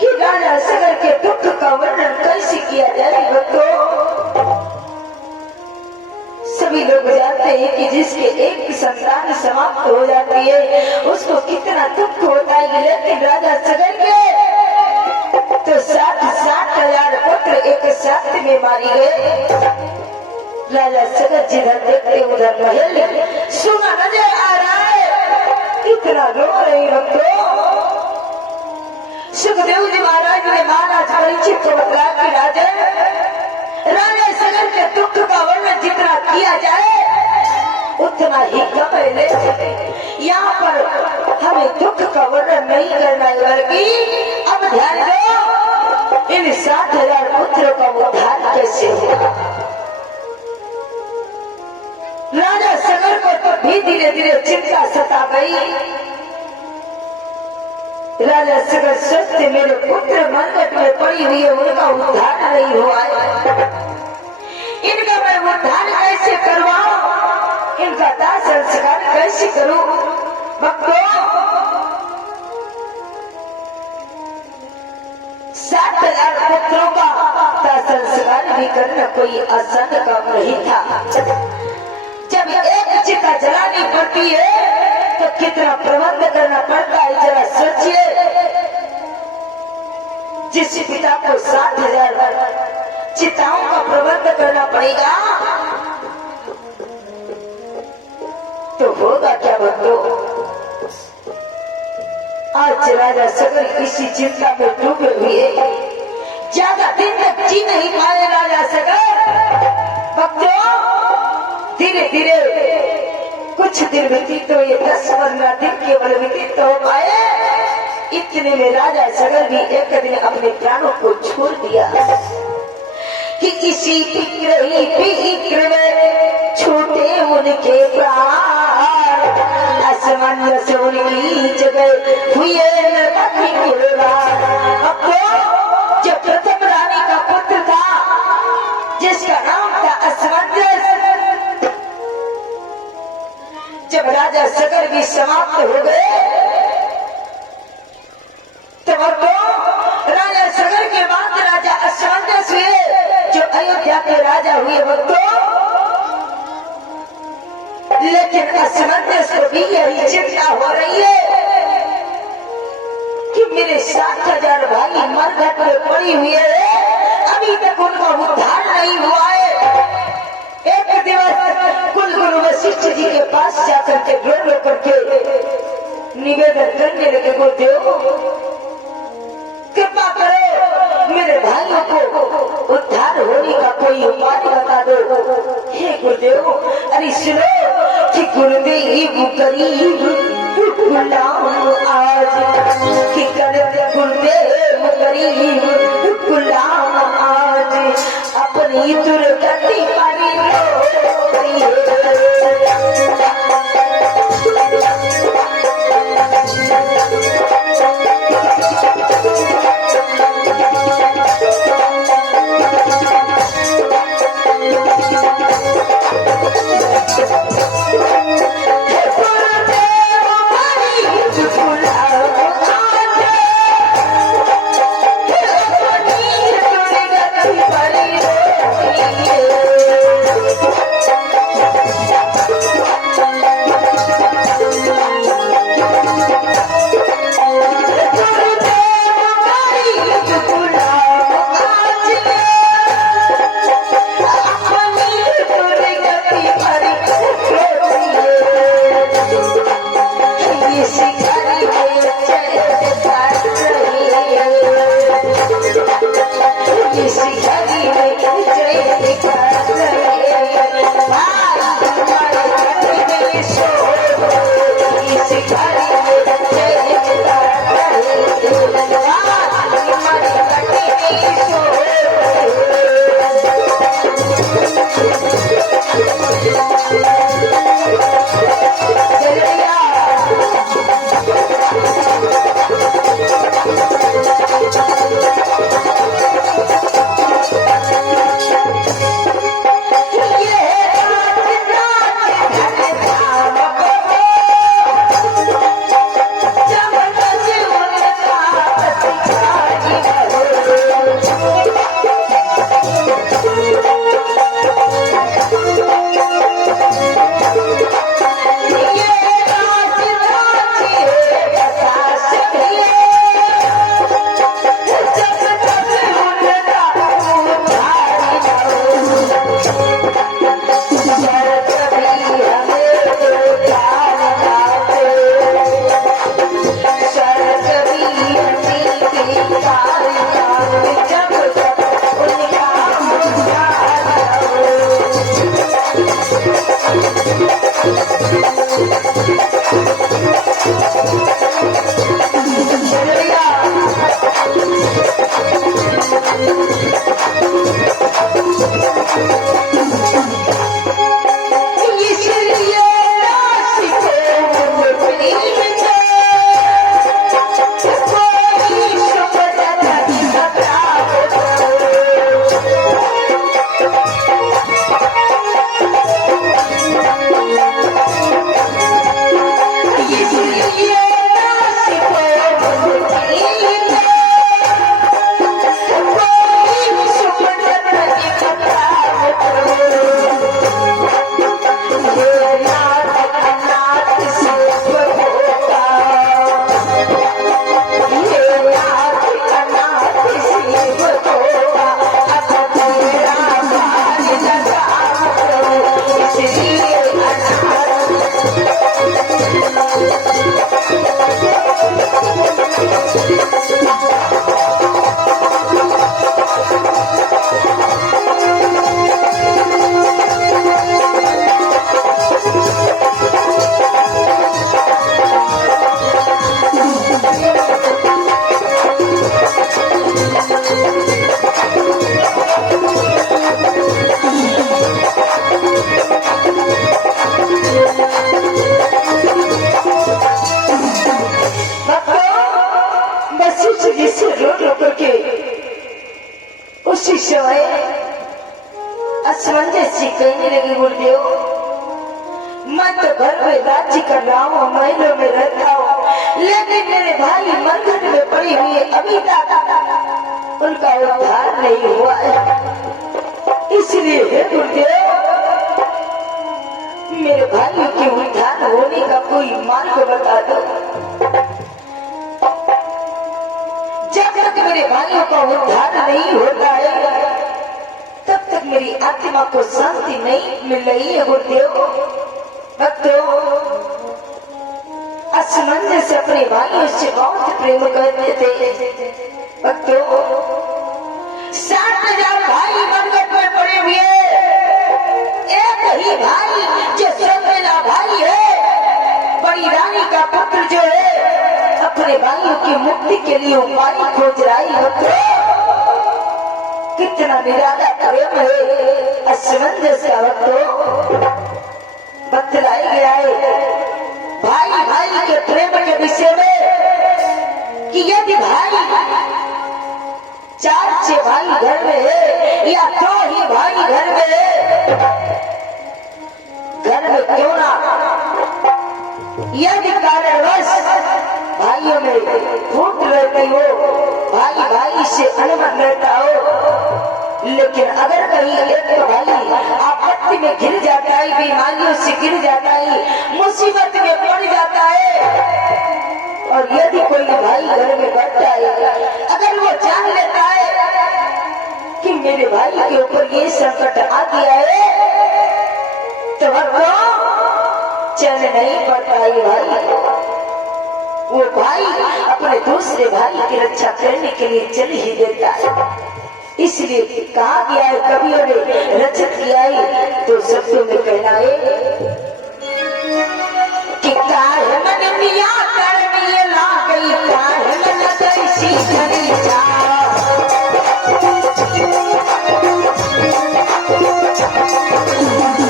कि राजा सगर के दुख का वर्णन कैसे किया जाए भक्तों। सभी लोग जानते हैं कि जिसके एक संतान समाप्त हो जाती है उसको कितना दुख होता है, लेकिन राजा सगर के तो 60,000 पुत्र एक साथ में मारी गए। राजा सगर जिधर देखते उधर महल सुना नजर आ रहा है, कितना रो रहे भक्तों। सुखदेव जी महाराज ने महाराज परीक्षित को बताया कि राजा सगर के दुख का वर्णन जितना किया जाए उतना ही कम है। यहाँ पर हमें दुख का वर्णन नहीं करना है, बल्कि अब ध्यान दो इन 60,000 पुत्रों का उद्धार कैसे हुआ। राजा सगर को तो भी धीरे धीरे चिंता सता गई। राजा सगर सोचते मेरे पुत्र मंगट में पड़ी हुई है, उनका उद्धार नहीं हुआ है, इनका मैं उद्धार कैसे करवाऊं, इनका दाह संस्कार कैसे करूं। भक्तों 60,000 पुत्रों का दाह संस्कार भी करना कोई आसान काम नहीं था। जब एक चिता जलानी पड़ती है तो कितना प्रबंध करना पड़ता है, जरा सोचिए। जिस पिता को 60,000 चिताओं का प्रबंध करना पड़ेगा तो होगा क्या बंधु। आज राजा सगर इसी चिंता में डूबे हुए, ज्यादा दिन तक जी नहीं पाए राजा सगर। भक्तों धीरे धीरे कुछ दिन व्यतीत हुए, 10-15 दिन केवल व्यतीत हो पाए, इतने में राजा सगर भी एक दिन अपने प्राणों को छोड़ दिया कि इसी फिक्र में छूटे उनके प्राण। असमंजस उनकी जगह हुए नरपति कुर्बान। अब तो जो प्रथम रानी का पुत्र था जिसका नाम था असमंजस, जब राजा सगर भी समाप्त हो गए तो राजा सगर के बाद राजा असमंजस हुए जो अयोध्या के राजा हुए भक्तों। लेकिन असमंजस को भी यही चिंता हो रही है कि मेरे 60,000 भाई मरघट में पड़ी हुई है, अभी तक उनका उद्धार नहीं हुआ है। एक दिवस कुल गुरु वशिष्ठ जी के पास जाकर के रो करके निवेदन करने लगे, गुरुदेव कृपा करो मेरे भाइयों को उद्धार होने का कोई उपाय बता दो। हे गुरुदेव, अरे सुनो कि गुरुदेव गरीब गुलाम आज, कि गुरुदेव गरीब गुलाम आज, अपनी दुर्गति पारी असमंजस सी कहने लगी, गुरुदेव मैं तो घर में राज्य कर रहा हूँ, महलों में रहता हूँ, लेकिन मेरे भाई मंदिर में पड़ी हुई है, अभी तक उनका उद्धार नहीं हुआ है। इसलिए हे गुरुदेव मेरे भाइयों के उद्धार होने का कोई मार्ग बता दो। जब तक मेरे भाइयों का उद्धार नहीं होता है तब तक मेरी आत्मा को शांति नहीं मिल रही है। गुरुदेव भक्तों असमंजस अपने भाइयों से बहुत प्रेम करते थे। भक्तों 60,000 भाई मंगत में पड़े हुए, एक ही भाई जो सौतेला भाई है, बड़ी रानी का पुत्र जो है, अपने भाइयों की मुक्ति के लिए उपाय खोज रहा है। कितना निराला प्रेम है असमंजस का। भक्तों बतलाई गया है भाई भाई के प्रेम के विषय में कि यदि भाई 4-6 भाई घर में है या 2 ही भाई घर में है, घर में क्यों ना यदि कारणवश भाइयों में फूट रहती हो, भाई भाई से अनबन रहता हो, लेकिन अगर कहीं एक भाई आपत्ति में घिर जाता है, बीमारियों से गिर जाता है, मुसीबत में पड़ जाता है, और यदि कोई भाई घर में बैठता है, अगर वो जान लेता है कि मेरे भाई के ऊपर ये संकट आ गया है, तो वो चैन नहीं पड़ता है। भाई वो भाई अपने दूसरे भाई की रक्षा करने के लिए चल ही देता है। इसलिए कहा गया है, कवियों ने रचित किया है, तो शब्दों में कहना है कि काहे मन मिया करनी ला गई, काहे मन कैसी धरी जा,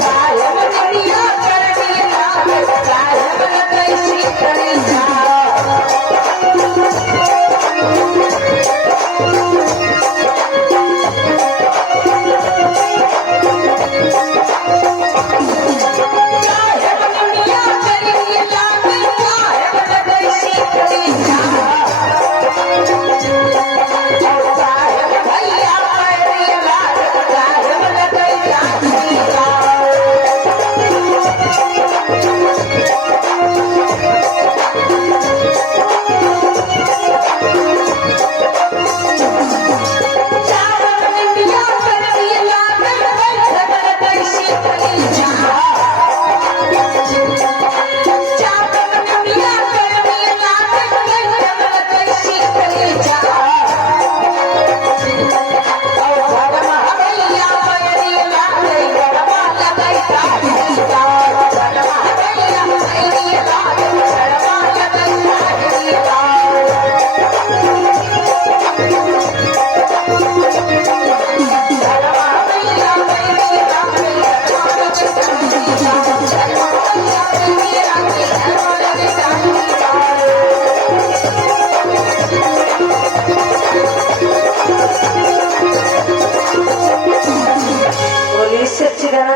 काहे मन मिया करनी ला गई, काहे मन कैसी धरी जा। Yeah.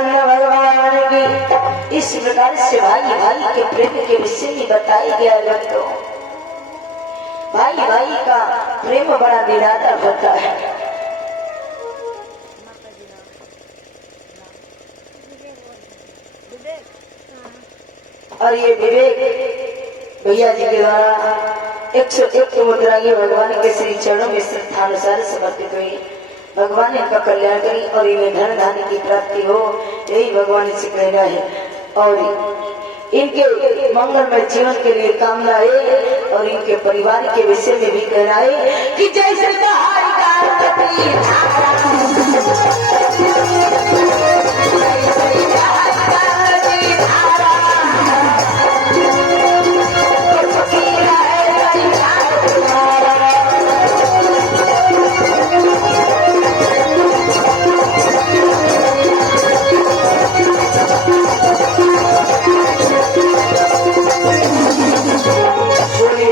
सच्चिदानंद भगवान की इस प्रकार से भाई भाई के प्रेम के विषय में बताया गया भक्तों। भाई भाई का प्रेम बड़ा निराला होता है। और ये विवेक भैया जी के द्वारा 101 मुद्राएं भगवान के श्री चरणों में श्रद्धानुसार समर्पित हुई। भगवान इनका कल्याण करी और इन्हें धन धान्य की प्राप्ति हो, यही भगवान से कहना है। और इनके मंगलमय जीवन के लिए कामना है और इनके परिवार के विषय में भी कहना है कि जैसे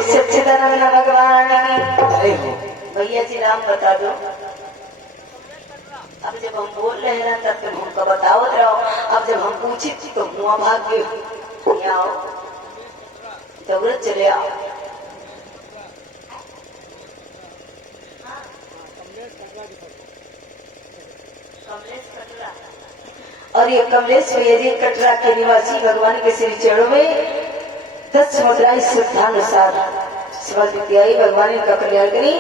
सच्चिदानंद भगवान भैया जी नाम बता दो। अब जब हम बोल रहे हैं तब तुम हमको बताओ रहो। अब जब हम पूछे थी तो मुआ भाग गए। आओ जरूरत चले आओ। और ये कमलेश भैया जी कटरा के निवासी भगवान के श्री चरणों में 10 मुद्राएं श्रद्धानुसार समर्पित आई। भगवान इनका कल्याण करी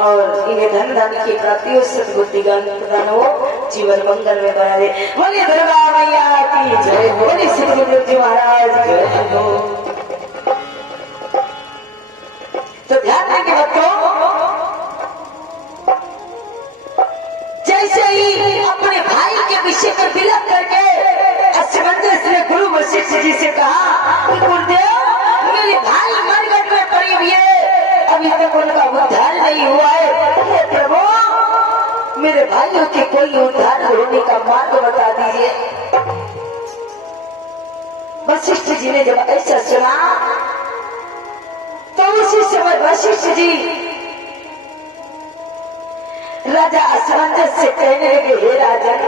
और इन्हें धन धान्य की प्राप्ति हो, सद्बुद्धि ज्ञान प्रदान हो, जीवन मंगल में बना दे। बोले दुर्गा मैया की जय, बोले श्री गुरुदेव जी महाराज की जय हो। तो ध्यान देंगे बच्चों, जैसे ही अपने भाई के विषय पर विलप करके असमंजस ने गुरु वशिष्ठ जी से कहा कि गुरुदेव मेरे भाई मरगट में पड़ी हुई है, अभी तक उनका उद्धार नहीं हुआ है। प्रभु मेरे भाइयों के कोई उद्धार होने का मार्ग बता दीजिए। वशिष्ठ जी ने जब ऐसा सुना तो उसी समय वशिष्ठ जी राजा असमंजस से कहने लगे, हे राजन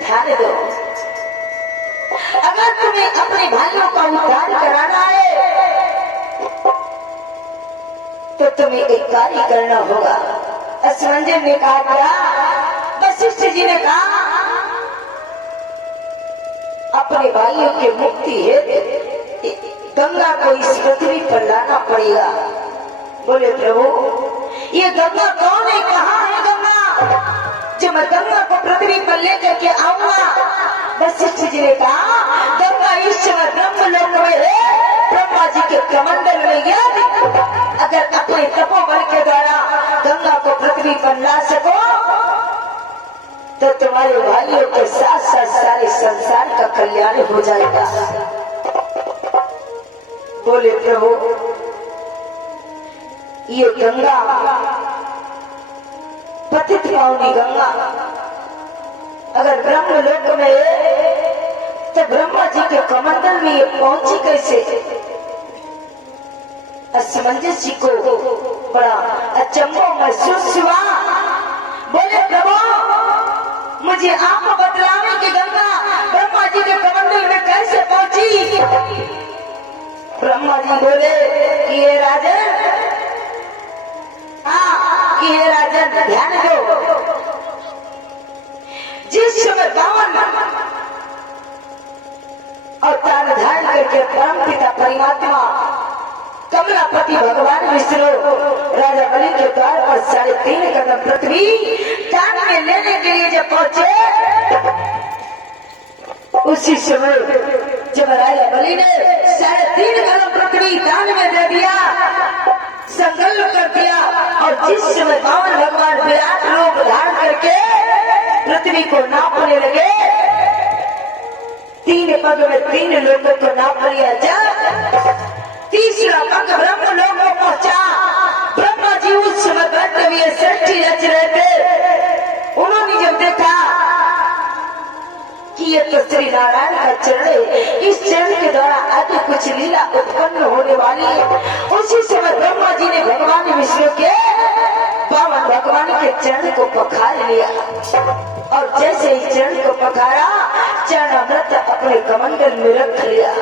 ध्यान दो, अगर तुम्हें अपने भाइयों का उद्धार कराना है तो तुम्हें एक कार्य करना होगा। असमंजस ने कहा क्या? वशिष्ठ जी ने कहा अपने भाइयों के मुक्ति है गंगा को इस पृथ्वी पर लाना पड़ेगा। बोले प्रभु ये गंगा कौन है, कहाँ है गंगा जो मैं गंगा को पृथ्वी पर लेकर के आऊंगा? वशिष्ठ जी ने कहा गंगा इस समय ब्रह्मलोक में है, ब्रह्मा जी के कमंडल में गया। अगर अपने तपोबल के द्वारा गंगा को पृथ्वी पर ला सको तो तुम्हारे भाइयों के साथ साथ सारे संसार का कल्याण हो जाएगा। बोले प्रभु ये गंगा पतित पावनी गंगा अगर ब्रह्मलोक में है तो ब्रह्मा जी के कमंडल में ये पहुंची कैसे? असमंजस जी को बड़ा अचंभा महसूस हुआ। बोले प्रभु मुझे आप बतलावे कि गंगा ब्रह्मा जी के कमंडल में कैसे पहुंची? ब्रह्मा जी बोले कि ये राजन, कि ये राजन ध्यान दो, जिस समय बावन अवतार धारण करके परम पिता परमात्मा कमलापति भगवान विष्णु राजा बलि के द्वार पर 3.5 कदम पृथ्वी कान में लेने के लिए जब पहुंचे, उसी समय जब राजा बलि ने 3.5 कदम पृथ्वी कान में दे दिया, संकल्प कर दिया और जिस समय बावन भगवान विराट रूप धारण करके पृथ्वी को नापने लगे, 3 पग में 3 लोगों को नाप लिया जा, तीसरा पग ब्रह्म लोक में पहुंचा। ब्रह्मा जी उस समय बैठे हुए सृष्टि रच रहे थे। उन्होंने जब देखा कि ये तो श्री नारायण का चरण है, इस चरण के द्वारा आगे कुछ लीला उत्पन्न होने वाली है, उसी समय ब्रह्मा जी ने भगवान विष्णु के 52 भगवान के चरण को पखार लिया और जैसे ही चरण को पखारा चरणामृत अपने कमंडल में रख लिया।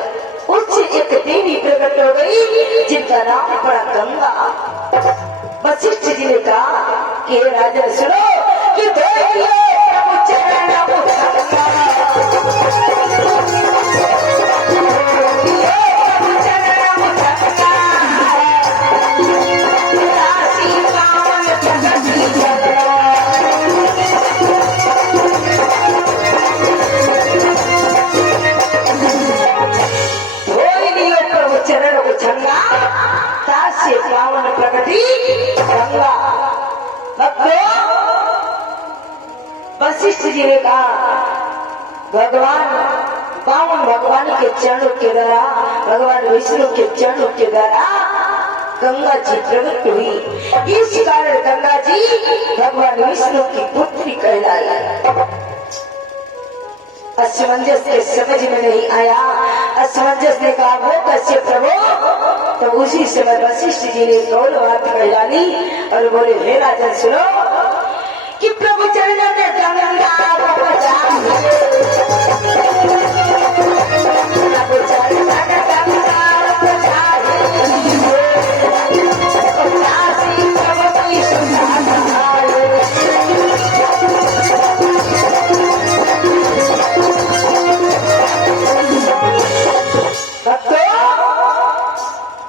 उससे एक देवी प्रकट हो गई जिनका नाम पड़ा गंगा। वशिष्ठ जी ने कहा कि राजन सुनो कि प्रभु चरण पावन प्रगति गंगा। वशिष्ठ जी ने कहा भगवान भगवान के चरणों के द्वारा, भगवान विष्णु के चरणों के द्वारा गंगा जी प्रकट हुई। इस कारण गंगा जी भगवान विष्णु की पुत्री कहलाई। असमंजस के समझ में नहीं आया। असमंजस ने कहा वो कैसे प्रभु? तो उसी समय वशिष्ठ जी ने गौर बात कहलानी और बोले हे राजन सुनो कि प्रभु चरण में गंगा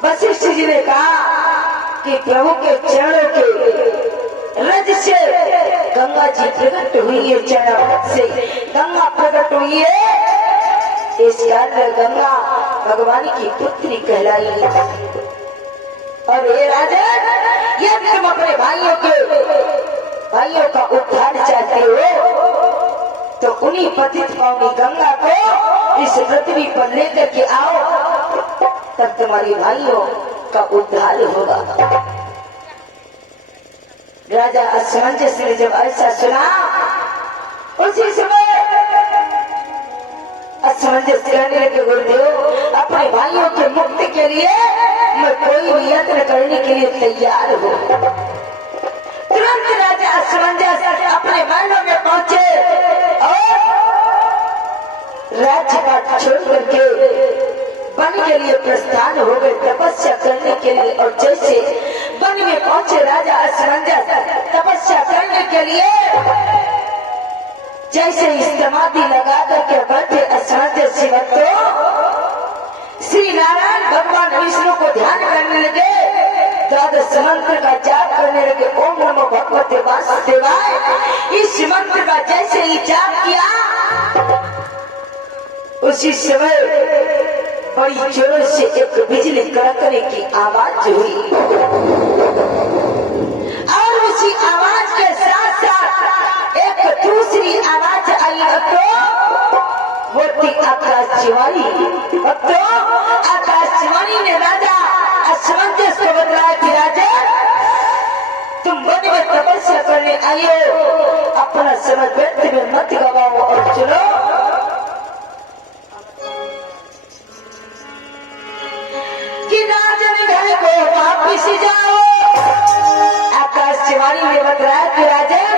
वशिष्ठ जी ने कहा कि प्रभु के चरणों के रज से गंगा जी प्रकट हुई है। चरण से गंगा प्रकट हुई है। इस कारण गंगा भगवान की पुत्री कहलाई। और ये राजन यदि तुम अपने भाइयों का उद्धार चाहते हो तो उन्हीं पतित पावनी गंगा को इस पृथ्वी पर लेकर के आओ, तब तुम्हारी भाइयों का उद्धार होगा। राजा असमंजस ने जब ऐसा सुना उसी समय असमंजस कहने लगे गुरुदेव अपने भाइयों के मुक्ति के लिए मैं कोई भी यत्न करने के लिए तैयार हूँ। तुरंत राजा असमंजस अपने महलों में पहुंचे और राज्य छोड़ करके वन के लिए प्रस्थान हो गए तपस्या करने के लिए। और जैसे वन में पहुंचे राजा असमंजस तपस्या करने के लिए जैसे समाधि लगा करके बैठे असमंजस श्री नारायण भगवान विष्णु को ध्यान करने लगे। द्वादश मंत्र का जाप करने लगे। ओम नमो भगवते वासुदेवाय। इस मंत्र का जैसे ही जाप किया उसी समय बड़ी जोर से एक बिजली कड़कने की आवाज हुई और उसी आवाज के साथ साथ एक दूसरी आवाज आई तो वो थी आकाशवाणी। तो आकाशवाणी ने राजा असमंजस को बताया कि राजा तुम वन में तपस्या करने आई हो, अपना समय व्यर्थ में मत गवाओ और चलो राजन घर को वापिस जाओ। आकाशवाणी ने बताया कि राजन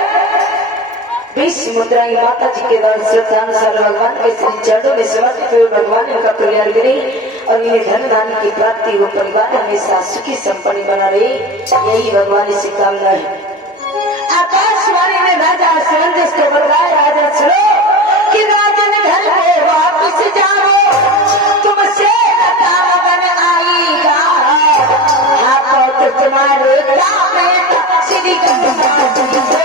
20 मुद्राएं माता जी के द्वारा श्रद्धानुसार भगवान के श्री चरणों में समर्पित हुए भगवान का कल्याण करें और इन्हें धन धान की प्राप्ति हो, परिवार हमेशा सुखी संपन्न बना रहे, यही भगवान से कामना है। आकाशवाणी ने राजा असमंजस को बताया राजा सुनो कि राजन घर को वापिस जाओ, तुमसे तुम्हारे श्री तुमसे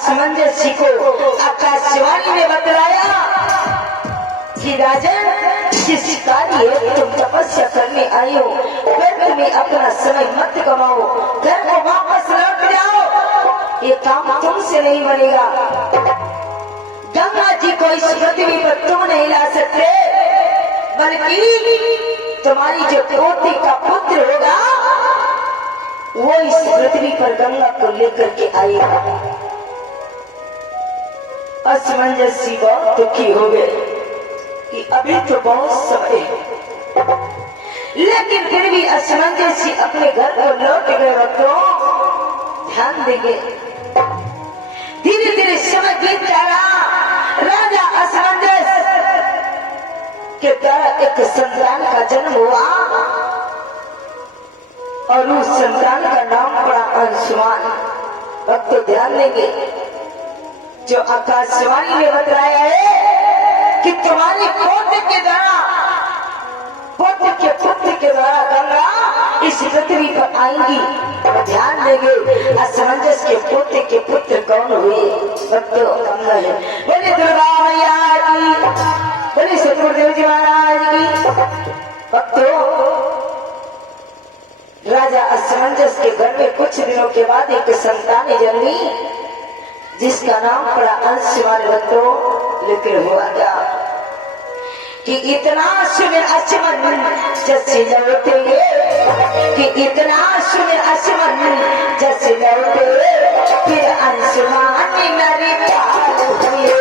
असमंजस जी को आकाशवाणी ने बतलाया कि राजन, जिस कार्य तुम तपस्या करने आई हो, फिर तुम्हें अपना समय मत गवाओ, घर को वापस लौट जाओ। ये काम तुमसे नहीं बनेगा। गंगा जी को इस पृथ्वी पर तुम नहीं ला सकते, बल्कि तुम्हारी जो पोती का पुत्र होगा वो इस पृथ्वी पर गंगा को लेकर के आएगा। असमंजस जी बहुत दुखी हो गए कि अभी तो बहुत समय है, लेकिन फिर भी असमंजस जी अपने घर को लौट गए। बच्चों ध्यान देंगे, धीरे धीरे समय बीतता रहा। राजा असमंजस के द्वारा एक संतान का जन्म हुआ और उस संतान का नाम पड़ा अंशुमान। भक्तों ध्यान देंगे, जो आकाशवाणी ने बताया है कि तुम्हारे पोते के द्वारा, पोते के पुत्र के द्वारा गंगा इस पृथ्वी पर आएंगी। ध्यान देंगे, असमंजस के पोते के पुत्र कौन हुए? भक्तों गंगा है। बोले दुर्गा मैया की, बोले सतगुरुदेव जी महाराज की। भक्तों, राजा असमंजस के घर में कुछ दिनों के बाद एक संतान जन्मी जिसका नाम पड़ा अंशुमान। भक्तों लेकिन हुआ क्या कि इतना सुने असमन जैसे लौटे, कि इतना सुने असमन जैसे लौटे, फिर अंशुमान मेरे पाल हुए।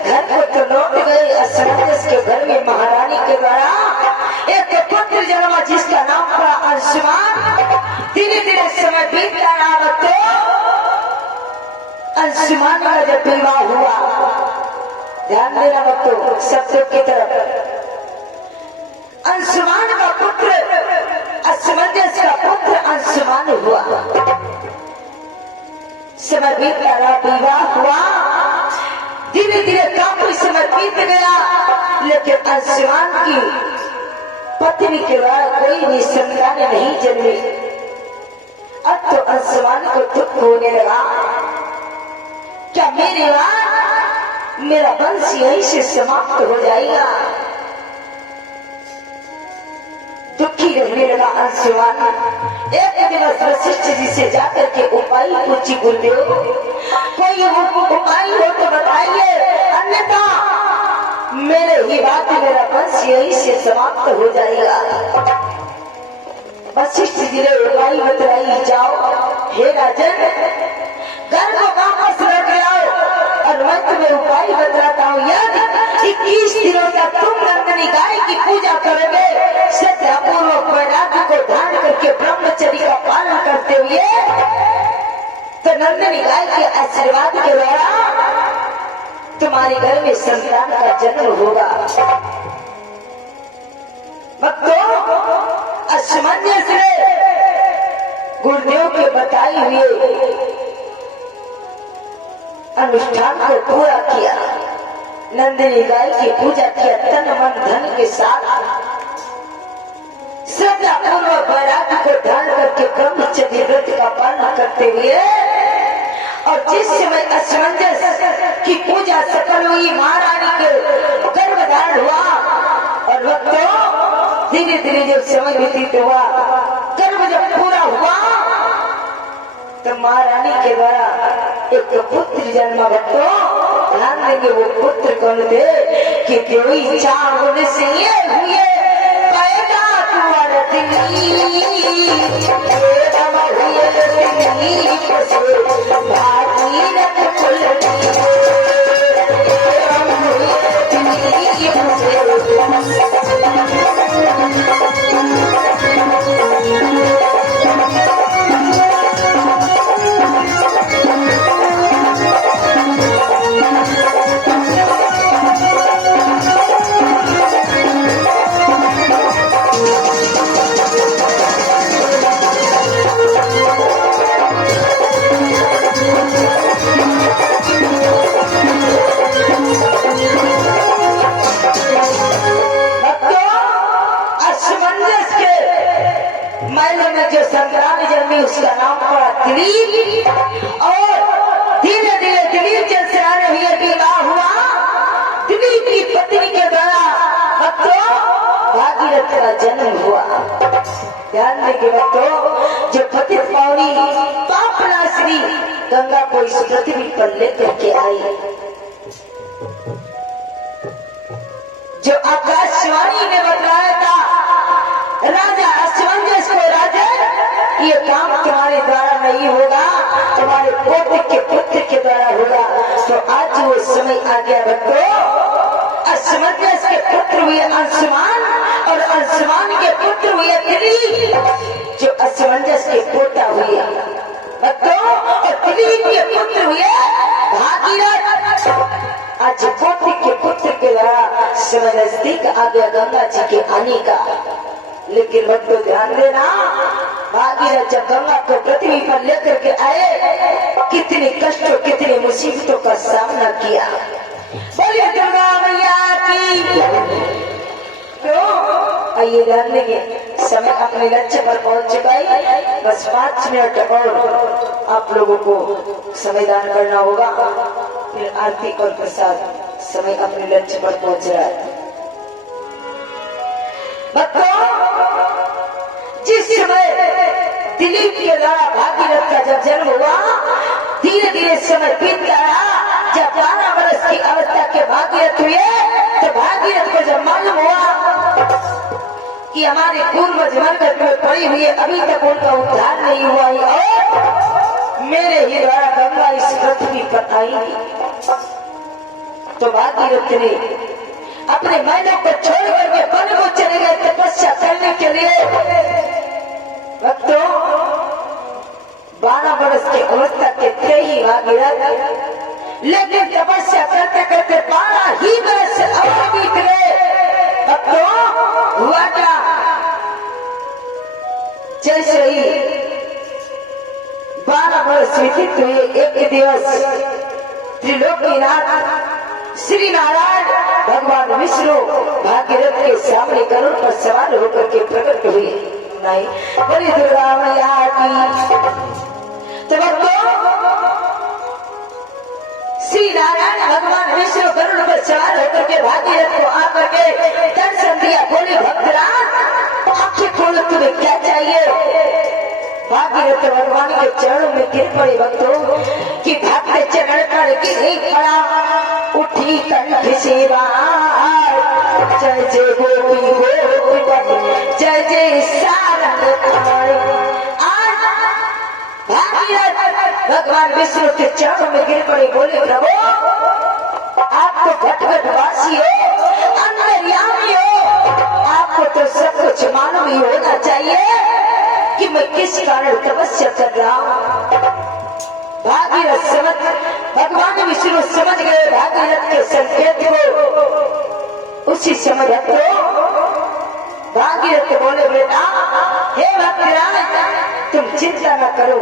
घर को तो लौट गए। असमंजस के घर में महारानी के द्वारा एक पुत्र जन्मा जिसका नाम पड़ा अंशुमान। धीरे धीरे समय बीतता रहा। तो अंशुमान का जब विवाह हुआ, ध्यान देना बच्चों शब्दों की तरफ, अंशुमान का पुत्र असमंजस का पुत्र अंशुमान हुआ। समय बीतता रहा, विवाह हुआ, धीरे धीरे काफी समय बीत गया, लेकिन अंशुमान की पत्नी के द्वारा कोई भी संतान नहीं जन्मी। अब तो अंशुमान को दुख होने लगा, क्या मेरा वंश यहीं से समाप्त हो जाएगा? दुखी रहने लगा अंशुमान। एक दिन वशिष्ठ जी से जाकर के उपाय पूछी, गुरुदेव कोई उपाय हो तो बताइए, अन्यथा मेरे ही बात मेरा वंश यहीं से समाप्त हो जाएगा। वशिष्ठ जी ने उपाय बतलाई, जाओ हे राजन, घर को वापस लौट आओ और मैं तुम्हें उपाय बतलाता हूँ। यदि 21 दिनों तक तुम नंदनी गाय की पूजा करोगे, श्रद्धापूर्वक वैराग्य को धारण करके ब्रह्मचर्य का पालन करते हुए, तो नंदनी गाय के आशीर्वाद के द्वारा तुम्हारे घर में संतान का जन्म होगा। भक्तों, असमंजस ने गुरुदेव के बताए हुए अनुष्ठान को पूरा किया। नंदिनी गाय की पूजा किया, तन मन धन के साथ श्रद्धा पूर्वक वैराग्य को धारण करके ब्रह्मचर्य व्रत का पालन करते हुए, और जिस समय असमंजस की पूजा सफल हुई, महारानी के गर्भधारण हुआ, और भक्तों धीरे धीरे जब समय व्यतीत हुआ, गर्भ जब पूरा हुआ, तो महारानी के द्वारा एक पुत्र जन्मा। भक्तों ध्यान देंगे वो पुत्र कौन थे कि देवी चावल से ये हुए पैदा तुम्हारे भागीरथ कुल जो संक्रांति जन्मी उसका नाम पड़ा दिलीप और धीरे धीरे दिलीप जैसे आने हुए विवाह हुआ दिलीप की पत्नी के द्वारा भक्तों भागीरथ का जन्म हुआ। ध्यान देंगे भक्तों जो पतित पावनी पापनाशनी गंगा को इस पृथ्वी पर लेकर के आई जो आकाशवाणी ने बताया था राजा असमंजस को राजा ये काम तुम्हारे द्वारा नहीं होगा तुम्हारे पोते के पुत्र के द्वारा होगा। तो आज वो समय आ गया भक्तों असमंजस के पुत्र हुए अंशुमान और अंशुमान के पुत्र हुए दिलीप जो असमंजस के पोता हुए भक्तों और दिलीप के पुत्र हुए भागीरथ। आज पोते के पुत्र के द्वारा समय नजदीक आ गया गंगा जी के आने का। लेकिन भक्तों ध्यान देना भागीरथ जब गंगा को पृथ्वी पर लेकर के आए कितने कष्टों कितनी मुसीबतों का सामना किया। बोलिए दुर्गा मैया की। तो आइए ध्यान देंगे समय अपने लक्ष्य पर पहुंच चुका है। बस 5 मिनट और आप लोगों को समय दान करना होगा फिर आरती और प्रसाद समय अपने लक्ष्य पर पहुंच रहा है। जिस समय दिलीप के द्वारा भागीरथ का जब जन्म हुआ धीरे धीरे समय बीतता रहा। जब 12 वर्ष की अवस्था के भागीरथ हुए तो भागीरथ को जब मालूम हुआ कि हमारे पूर्वज मरकत में पड़ी हुई अभी तक उनका उद्धार नहीं हुआ है और मेरे ही द्वारा गंगा इस पृथ्वी पर आई तो भागीरथ ने अपने मैंने को छोड़ करके वन को चले गए तपस्या करने के लिए। भक्तों 12 वर्ष की अवस्था के थे ही भागीरथ लेकिन तपस्या करते करते 12 ही वर्ष और बीत गए। भक्तों हुआ क्या जैसे ही 12 वर्ष व्यतीत हुए एक दिवस त्रिलोकीनाथ श्री नारायण भगवान विष्णु भागीरथ के सामने गरुड़ पर सवार होकर के प्रकट हुए। नहीं बोली दुर्गा मैया की। तो श्री नारायण भगवान विष्णु गरुड़ पर सवार होकर के भागीरथ को आकर के दर्शन दिया। बोले भक्तराज आंखें खोलो तुम्हें क्या चाहिए। भागीरथ भगवान के चरणों में गिर पड़े भक्तों कि भागते चरण पर गिर पड़ा उठी कंठ सेवा जय जय गोपी गोपी जय जय सारंग। आज भागीरथ भगवान विष्णु के चरणों में गिर पड़े। बोले प्रभु आप तो घटघटवासी हो अंतर्यामी हो आपको तो सब कुछ मालूम ही होना चाहिए कि मैं किस कारण तपस्या कर रहा हूँ। भागीरथ समझ भगवान विष्णु समझ गए भागीरथ के संकेत को। उसी समय भागीरथ बोले बेटा हे भक्तराज तुम चिंता न करो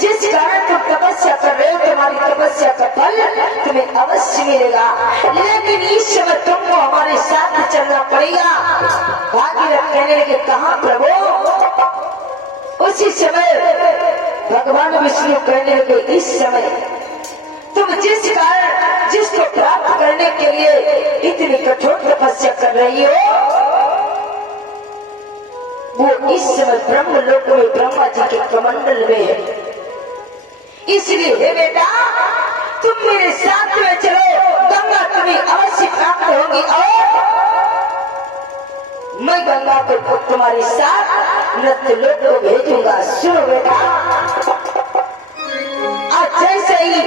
जिस कारण तुम तपस्या कर रहे हो तुम्हारी तपस्या का फल तुम्हें अवश्य मिलेगा लेकिन इस समय तुमको हमारे साथ चलना पड़ेगा। भागीरथ कहने लगे कहाँ प्रभु। उसी समय भगवान विष्णु कहने लगे इस समय तुम जिस कारण जिसको प्राप्त करने के लिए इतनी कठोर तपस्या कर रही हो वो इस समय ब्रह्म लोक में ब्रह्मा जी के कमंडल में है। इसलिए हे बेटा तुम मेरे साथ में चलो तुम्हारे साथ नृत्य लोक को भेजूंगा। सुनो बेटा, आज जैसे ही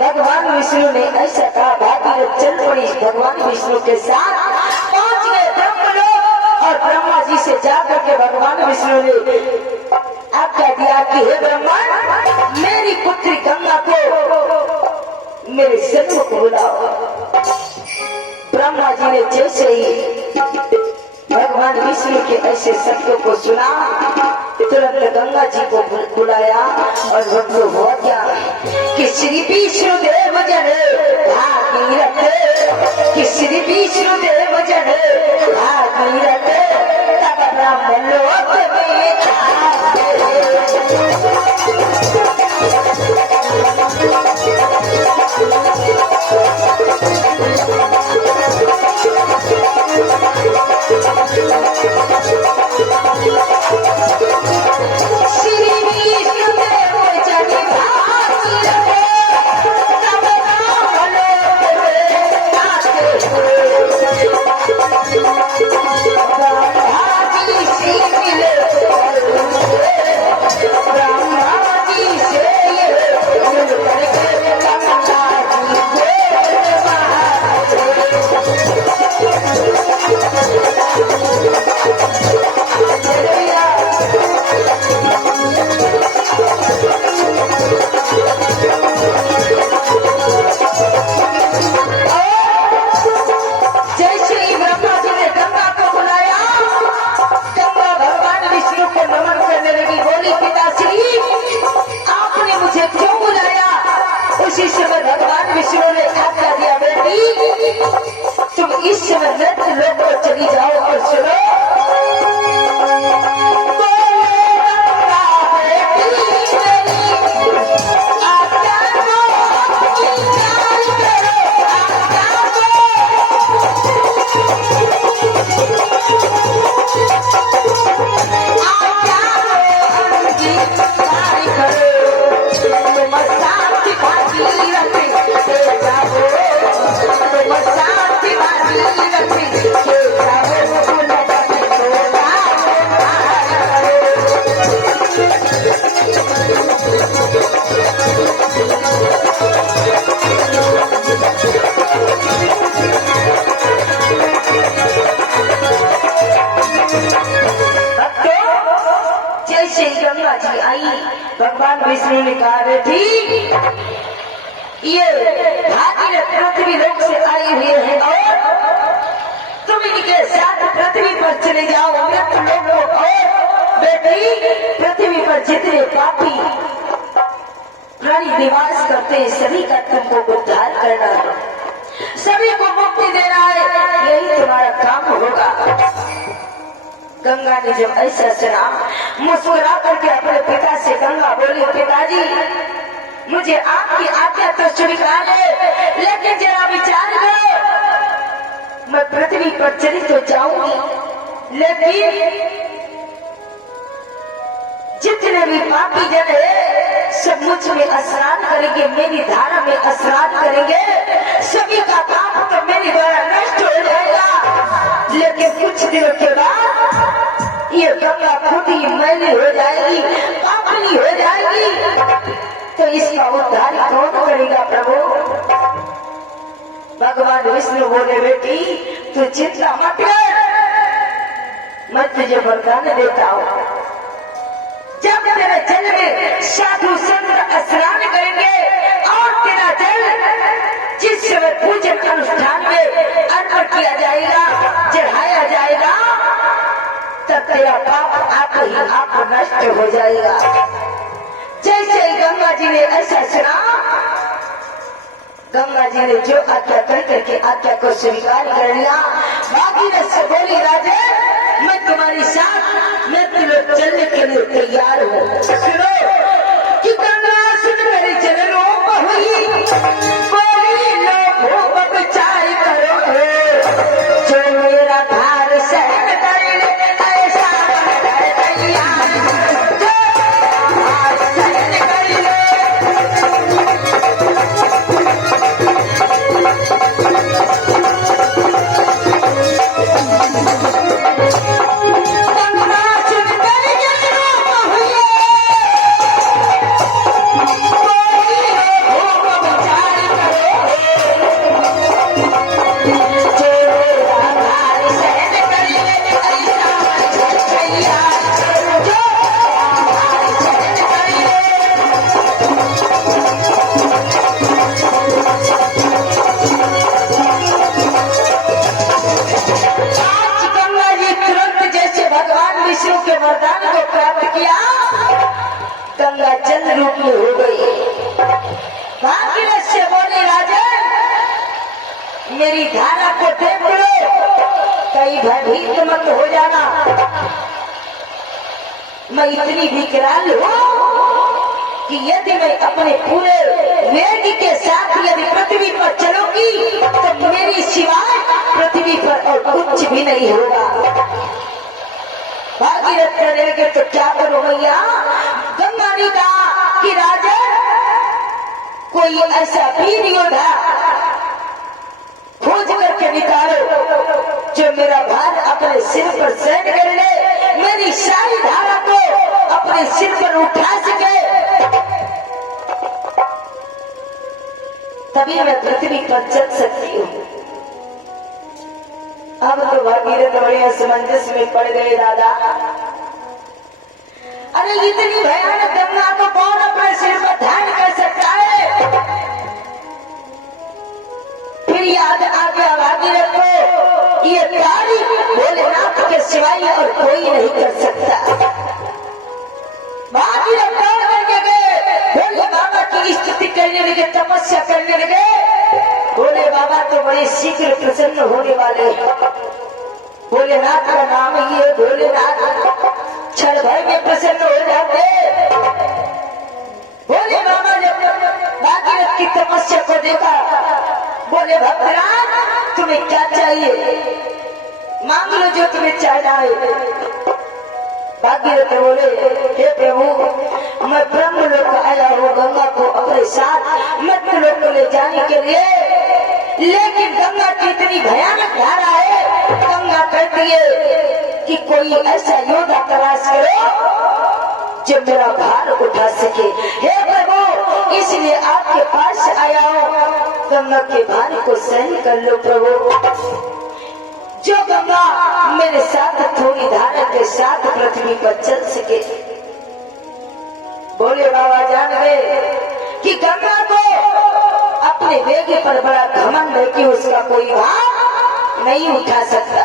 भगवान विष्णु ने ऐसा कहा, भागीरथ चल पड़ी भगवान विष्णु के साथ, पहुंच गए ब्रह्मलोक और ब्रह्मा जी से जाकर के भगवान विष्णु ने आज्ञा दिया कि हे ब्रह्मा, मेरी पुत्री गंगा को मेरे सन्मुख बुलाओ। ब्रह्मा जी ने जैसे ही भगवान विष्णु के ऐसे शब्दों को सुना, तुरंत गंगा जी को बुलाया और भक्तों हुआ क्या कि श्री विष्णु देव जन भागीरथ, कि श्री विष्णु देव जन भागीरथ, तब ब्रह्म लोक में भगवान विष्णु ने आज्ञा दिया, बेटी तुम इस समय नृत्य लोक को चली जाओ और सुनो, गंगा जी आई, भगवान विष्णु ने कहा, बेटी ये भागीरथ पृथ्वी लोक से आई हुई है और तुम इनके साथ पृथ्वी पर चले जाओ मृत्यु लोक को। और बेटी पृथ्वी पर जितने पापी प्राणी निवास करते हैं सभी का तुमको उद्धार करना है, सभी को मुक्ति देना है, यही तुम्हारा काम होगा। गंगा ने जब ऐसा सुना, मुस्कुरा करके अपने पिता से गंगा बोली, पिताजी मुझे आपकी आज्ञा तो स्वीकार है, लेकिन जरा विचार करो, मैं पृथ्वी पर चली तो जाऊंगी, लेकिन जितने भी पापी जन है सब मुझ में स्नान करेंगे, मेरी धारा में स्नान करेंगे, सभी का पाप तो मेरे द्वारा नष्ट हो जाएगा, लेकिन कुछ दिनों के बाद ये गंगा खुद ही मैली हो जाएगी, पापनी हो जाएगी, तो इसका उद्धार कौन करेगा प्रभु? भगवान विष्णु बोले, बेटी तू चिंता मत कर, मैं तुझे वरदान देता हूँ, जब तेरे जल में साधु संत स्नान करेंगे और तेरा जल जिस समय पूजन अनुष्ठान में अर्पण किया जाएगा, चढ़ाया जाएगा, तब तेरा पाप आप ही आप नष्ट हो जाएगा। जैसे ही गंगा जी ने ऐसा सुना, गंगा जी ने जो आज्ञा कर करके आज्ञा को स्वीकार कर लिया। भागीरथ से बोली, राजे मैं तुम्हारी साथ मैं तुम्हें चलने के लिए तैयार हूँ। सुनो कि गंगा सुन मेरी चरणों को हुई बोली, लोगों को विचार करो जो मेरा भार सहन कर ले, ऐसा कर तैयार जो भार सहन कर ले। मेरी धारा को देख लो, कहीं भयभीत मत हो जाना। मैं इतनी विकराल हूँ कि यदि मैं अपने पूरे वेग के साथ यदि पृथ्वी पर चलूंगी तो मेरी सिवाय पृथ्वी पर और कुछ भी नहीं होगा। भागीरथ करने लगे तो क्या करो भैया? गंगा ने कहा कि राजा कोई ऐसा वीर योद्धा खोज करके निकालो जो मेरा भार अपने सिर पर सहन कर ले, मेरी सारी धारा को अपने सिर पर उठा सके, तभी मैं पृथ्वी पर चल सकती हूँ। अब तो भागीरथ बड़े असमंजस में पड़ गए दादा। अरे इतनी भयानक गंगा को कौन अपने सिर पर ध्यान कर सकता है? फिर याद आ गया भागीरथ को ये कार्य भोलेनाथ के सिवाय और कोई नहीं कर सकता। भागीरथ दौड़ करके गए, भोले बाबा की स्तुति करने लगे, तपस्या करने लगे। भोले बाबा तो बड़े शीघ्र प्रसन्न होने वाले। भोलेनाथ का नाम ही है भोलेनाथ, क्षण भर में प्रसन्न हो जाते। भोले बाबा ने भागीरथ की तपस्या को देखा, बोले भक्तराज तुम्हें क्या चाहिए, मांग लो जो तुम्हें चाहना है। भागीरथ बोले हे प्रभु मैं ब्रह्मलोक आया हूँ गंगा को अपने साथ मृत्युलोक को ले जाने के लिए, लेकिन गंगा की इतनी भयानक धारा है। गंगा कहती है कि कोई ऐसा योद्धा तलाश करो जो मेरा भार उठा सके। हे प्रभु इसलिए आपके पास आया हूँ, गंगा के भार को सहन कर लो प्रभु। जो गंगा मेरे साथ थोड़ी धारा के साथ पृथ्वी पर चल सके। भोले बाबा जान गए कि गंगा को अपने वेग पर बड़ा घमंड है कि उसका कोई भार नहीं उठा सकता।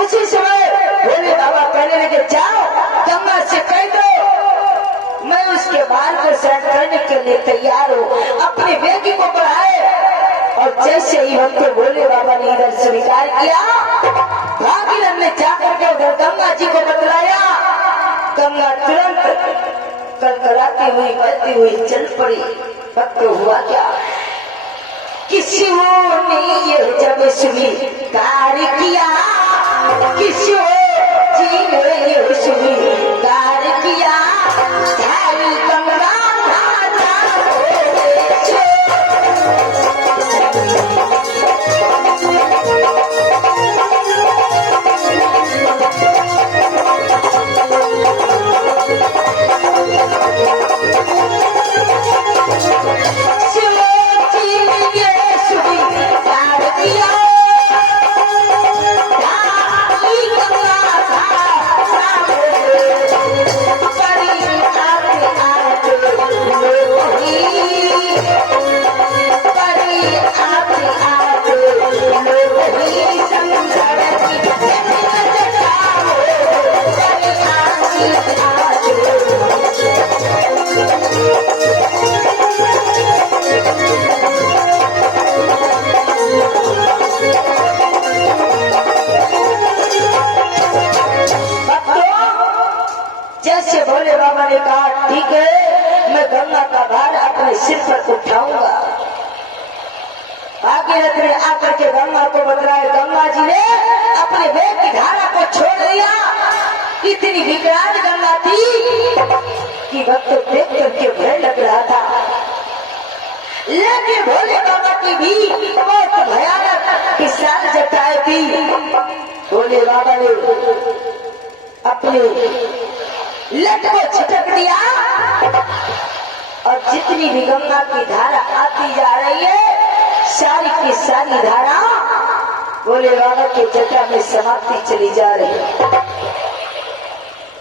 उसी समय भोले बाबा कहने लगे जाओ गंगा से कह दो मैं उसके भार को सहन करने के लिए तैयार हूँ, अपने वेग को बढ़ाए। और जैसे ही हमको भोले बाबा ने इधर स्वीकार किया, भागीरथ ने जाकर के उधर गंगा जी को बतलाया। गंगा तुरंत कलकलाती हुई बहती हुई चल पड़ी। भक्त हुआ क्या कि शिव ने ये जब स्वीकार किया, कि शिव जी ने ये स्वीकार किया, धारी गंगा जैसे भोले बाबा ने कहा ठीक है मैं गंगा का भार अपने सिर पर उठाऊंगा। भागीरथ ने आकर के गंगा को बतलाया। गंगा जी ने अपने वेग की धारा को छोड़ दिया। इतनी विकराल गंगा थी कि भक्त देख करके भय लग रहा था, लेकिन भोले बाबा की भी बहुत भयानक विशाल जटाएं थी। भोले बाबा ने अपने लट को छिटक दिया और जितनी भी गंगा की धारा आती जा रही है सारी की सारी धारा भोले बाबा के जटा में समाप्ति चली जा रही है।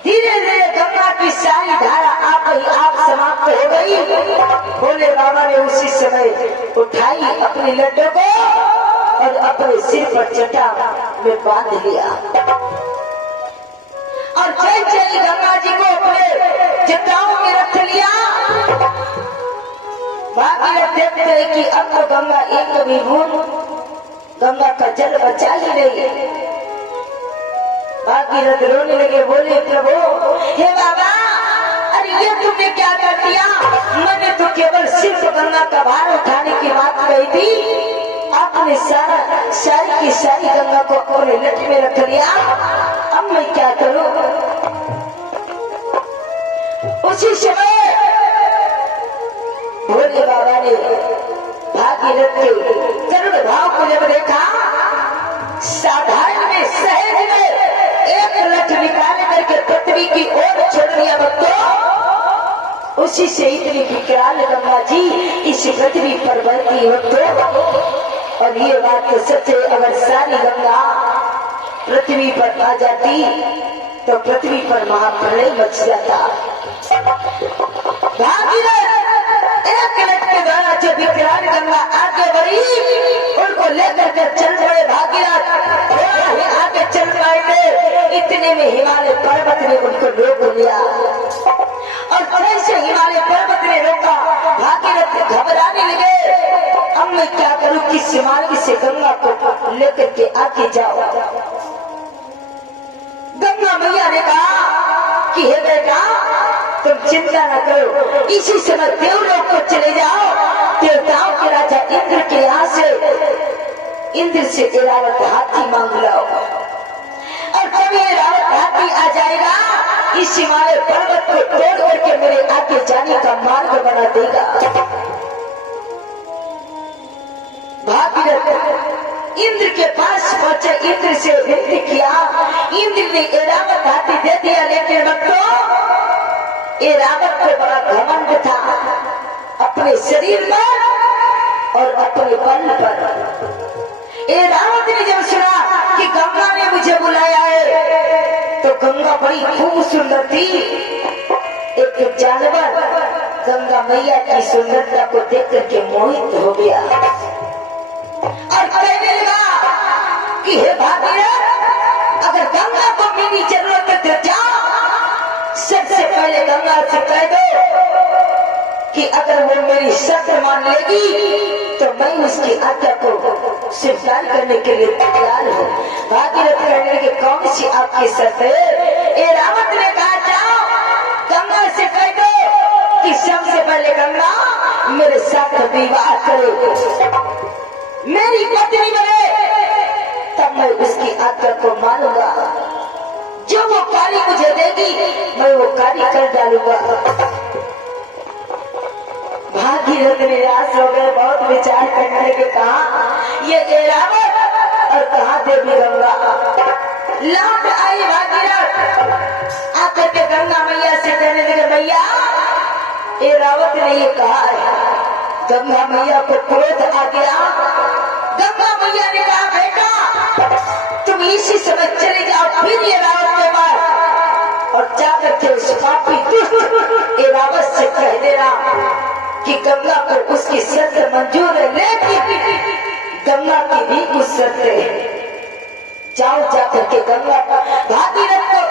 धीरे धीरे गंगा की सारी धारा आप समाप्त हो गई। भोले बाबा ने उसी समय उठाई अपनी लड्डू को और अपने सिर पर जटा में बांध लिया और जय जय गंगा जी को अपने जटाओं में रख लिया। भागीरथ देखते हैं कि अब तो गंगा एक भी बूंद गंगा का जल बचा ही नहीं। भागीरथ रोने लगे, बोले प्रभु हे बाबा, अरे ये तुमने क्या कर दिया? मैंने तो केवल सिर्फ गंगा का भार उठाने की बात कही थी, आपने सारी की सारी गंगा को अपने लट में रख लिया। अब मैं क्या करूं? उसी समय भोले बाबा ने भागीरथ के करुण भाव को जब देखा, साधारण में सहज में एक लठ निकाल करके पृथ्वी की ओर छोड़ दिया। भक्तों, उसी से इतनी विकराल गंगा जी इस पृथ्वी पर बहती भक्तों। और ये बात तो सच है, अगर सारी गंगा पृथ्वी पर आ जाती तो पृथ्वी पर महाप्रलय मच जाता। भागीरथ एक लठ के द्वारा जो विकराल गंगा आगे बढ़ी, उनको लेकर के चल पड़े। भागीरथ थोड़ा ही आगे चल पाए थे, इतने में हिमालय पर्वत ने उनको रोक लिया। और जैसे हिमालय पर्वत ने रोका, भागीरथ घबराने लगे। अब मैं क्या करूं? किस मार्ग से गंगा को लेकर के आगे जाओ? गंगा मैया ने कहा कि हे बेटा, तुम चिंता न करो, इसी समय देवलोक को चले जाओ। देवताओं के राजा इंद्र के यहाँ से इंद्र से ऐरावत हाथी मांग लाओ, और जब ये ऐरावत हाथी आ जाएगा, इस हिमालय पर्वत को तोड़ करके मेरे आगे जाने का मार्ग बना देगा। भागीरथ इंद्र के पास पहुंचे, इंद्र से विनती किया। इंद्र ने ऐरावत हाथी दे दिया, लेकिन भक्तों ऐरावत को बड़ा घमंड था अपने शरीर पर और अपने बल पर। ऐरावत ने जब सुना कि गंगा ने मुझे बुलाया है, तो गंगा बड़ी खूब सुंदर थी। एक जानवर गंगा मैया की सुंदरता को देख करके मोहित हो गया और कहने लगा कि हे भागीरथ, अगर गंगा को मेरी जरूरत है तो जाओ। सबसे पहले गंगा से कह दो कि अगर वो मेरी शर्त मान लेगी तो मैं उसकी आज्ञा को स्वीकार करने के लिए तैयार हूँ। भागीरथ कहने लगे, कौन सी आपकी शर्त है? ऐरावत ने कहा, जाओ गंगा से कह दो कि सबसे पहले गंगा मेरे साथ विवाह करे, मेरी पत्नी बने, तब मैं उसकी आज्ञा को मानूंगा। जो वो कार्य मुझे देगी मैं वो कार्य कर डालूंगा। भागीरथ निराश हो गए, बहुत विचार करने के कहा, ये ऐरावत और कहा देवी गंगा। लौट आई भागीरथ, आकर के गंगा मैया से कहने लगे, मैया ऐरावत ने ये कहा है। गंगा मैया को क्रोध आ गया। गंगा मैया ने कहा, बेटा तुम इसी समय चले जाओ, फिर ऐरावत के पास, और जाकर के उस पापी दुष्ट ऐरावत से कह देना कि गंगा को उसकी शर्त मंजूर है, लेकिन गंगा की भी कुछ शर्त है। जाओ जाकर के गंगा भागीरथ को,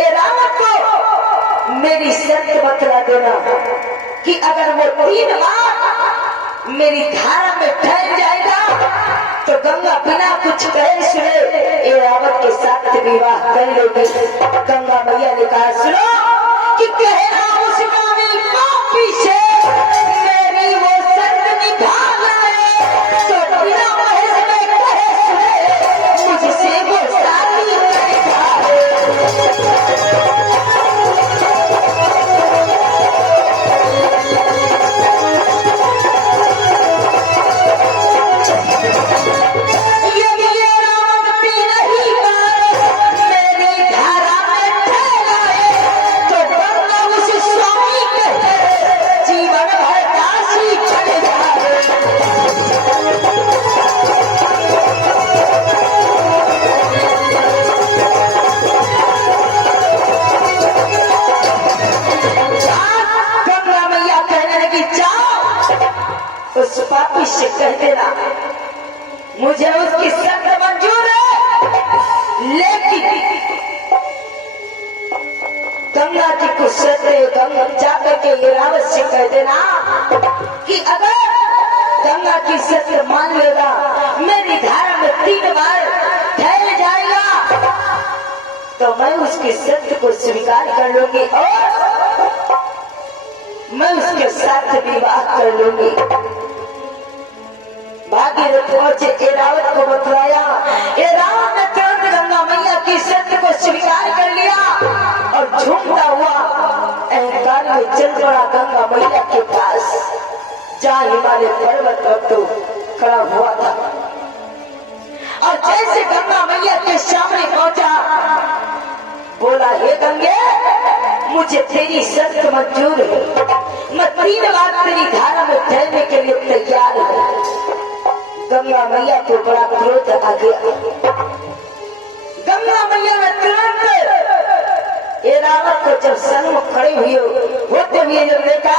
ऐरावत को मेरी शर्त बतला देना कि अगर वो 3 बार मेरी धारा में ठहर जाएगा तो गंगा बिना कुछ कहे सुने ऐरावत के साथ विवाह कर लेगी। गंगा मैया ने कहा, सुनो कि कहना उसका भी पापी से मेरी वो शर्त निकाल लाए, तो बिना बहस में कहे सुने मुझसे वो शादी करेगा। उस पापी से कह देना मुझे उसकी शर्त मंजूर है, लेकिन गंगा जी को सत्य जाकर के ये रावत से कह देना कि अगर गंगा की सत्य मान लेगा, मेरी धारा में 3 बार ठहर जाएगा, तो मैं उसके सत्य को स्वीकार कर लूंगी और मैं उसके साथ विवाह कर लूंगी। भागीरथ पहुंचे, एरावत को बतलाया। एरावत ने तुरंत गंगा मैया की सत्य को स्वीकार कर लिया और झूमता हुआ अहंकार में चल पड़ा गंगा मैया के पास, जहाँ हिमालय पर्वत पर तो खड़ा हुआ था। और जैसे गंगा मैया के सामने पहुंचा, बोला, हे गंगे, मुझे तेरी शर्त मंजूर है, मैं 3 बार तेरी धारा में ठहरने के लिए तैयार हूँ। गंगा मैया को बड़ा क्रोध आ गया। गंगा मैया ने तुरंत एरावत को जब सन्मुख खड़े होते हुए जब देखा,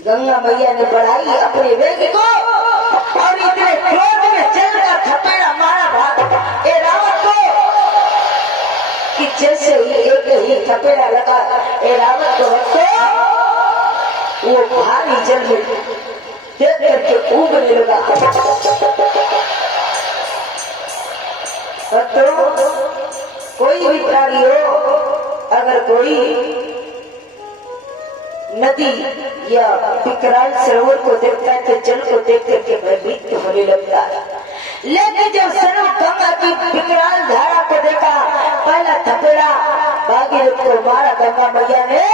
गंगा मैया ने बढ़ाई अपने वेग को और इतने क्रोध में चलकर थपेड़ा मारा भाग एरावत को कि जैसे ही एक ही थपेड़ा लगा एरावत को, वो भारी जल में देख करके उबलने लगा। तो कोई भी प्राणी हो, अगर कोई नदी या विकराल सरोवर को देखता है तो जल को देख करके भयभीत होने लगता है। लेकिन जब सरोवर गंगा की विकराल धारा को देखा, पहला थपेड़ा भागीरथ को मारा गंगा मैया ने,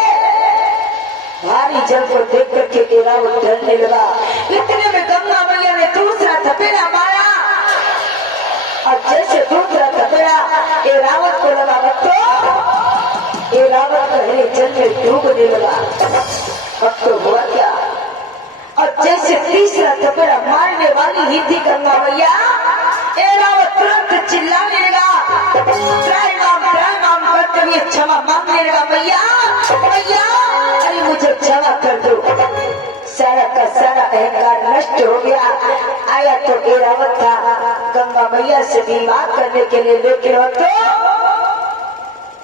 भारी जल को देख करके एरावत डरने लगा। इतने में गंगा मैया ने दूसरा थपेड़ा मारा और जैसे दूसरा थपेड़ा एरावत को लगा तो एरावत गहरे जल में डूबने लगा। अब तो हुआ क्या, और जैसे तीसरा थपेड़ा मारने वाली ही थी गंगा मैया, एरावत तुरंत चिल्लाने लगा, त्राहिमाम करते हुए क्षमा मांगने लगा, मैया मैया, अरे मुझे क्षमा कर दो, सारा का सारा अहंकार नष्ट हो गया। आया तो एरावत था गंगा मैया से विवाह करने के लिए, लेकिन तो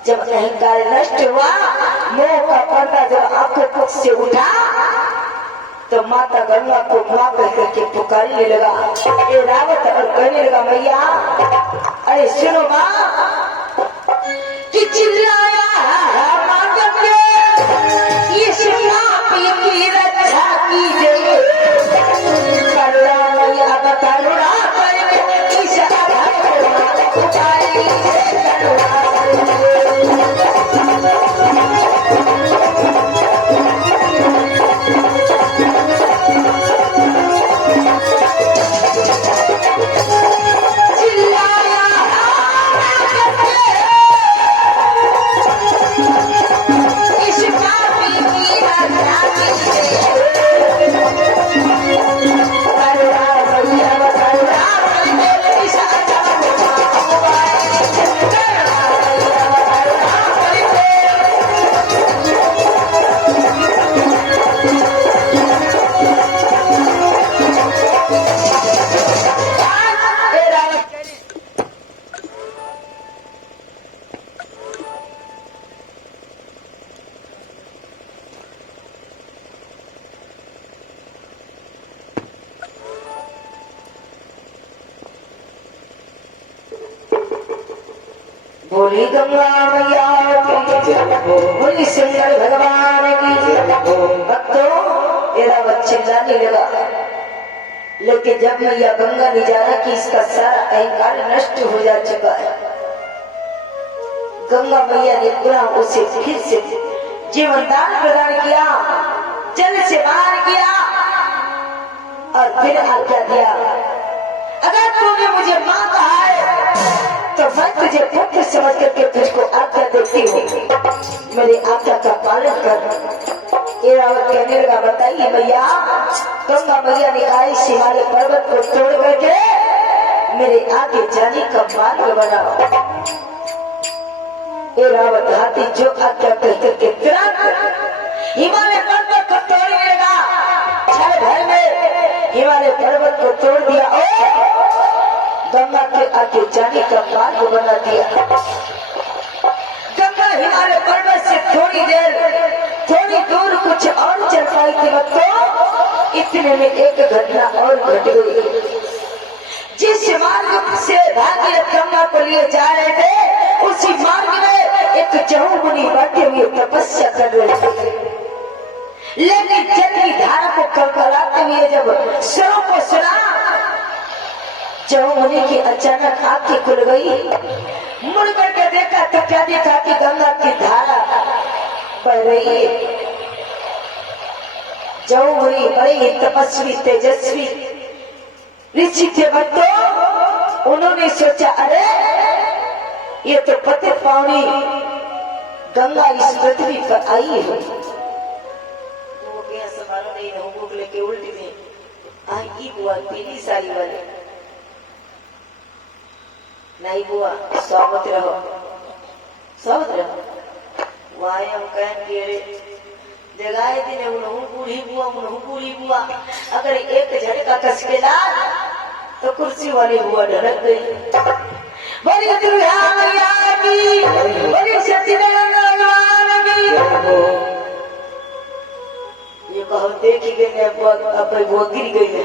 जब अहंकार नष्ट हुआ, मोह का पर्दा जब आंखों से उठा, तो माता गंगा को मां कहकर के पुकारने लगा एरावत और कहने लगा, मैया अरे सुनो मां, कि चिल्लाया मां गंगे, ये सुना की रक्षा कीजिए, करुणा मैया करुणा करके इस आधार को पुकारिए, करुणा बोली गंगा मैया की, बोली शंकर भगवान की। भक्तों एरावत चिल्लाने लगा, लेकिन जब मैया गंगा ने जाना कि इसका सारा अहंकार नष्ट हो जा चुका है, गंगा मैया ने पुनः उसे फिर से जीवन दान प्रदान किया, जल से बाहर किया और फिर आज्ञा दिया, अगर तूने मुझे मां कहा है तो मैं तुझे पुत्र समझ करके तुझको आज्ञा देती हूँ, मेरी आज्ञा का पालन कर। एरावत कहने लगा, बताइए भैया, गंगा मैया ने कहा इस हिमालय पर्वत को तोड़ करके मेरे आगे जाने का मार्ग बनाओ। एरावत हाथी जो आज्ञा कहते के तुरंत हिमालय पर्वत को तोड़ने लगा, क्षण भर में हिमालय पर्वत को तोड़ दिया और गंगा के आगे जाने का मार्ग बना दिया। गंगा वाले पर्वत से थोड़ी दूर कुछ और चल पाई थी तो इतने में एक घटना और घट गई। जिस मार्ग से भागीरथ गंगा को लिए जा रहे थे उसी मार्ग में एक जहू मुनि बैठे हुए तपस्या कर रहे थे। लेकिन जल की धारा को कलकलाते हुए जब स्वरों को सुना, जहू मुनि की अचानक आंखें खुल गई। मुड़ करके देखा तो क्या देखा कि गंगा की धारा बह रही है। जहू मुनि बड़े ही तपस्वी तेजस्वी ऋषि थे भक्तों। उन्होंने सोचा अरे ये तो पतित पावनी गंगा इस पृथ्वी पर आई है। वो क्या समारोह नहीं भूख लेके उल्टी में आई बुआ पीली साड़ी वाले नहीं बुआ स्वागत रहो वाय हम कहें जगाए दिन उन्हों बूढ़ी बुआ अगर एक झटका कस के ला तो कुर्सी वाली बुआ ढलक गई। बोली दुर्गा मैया की, बोली सत्यनारायण भगवान की। ये कहो देखी गई अब वो गिर गई है।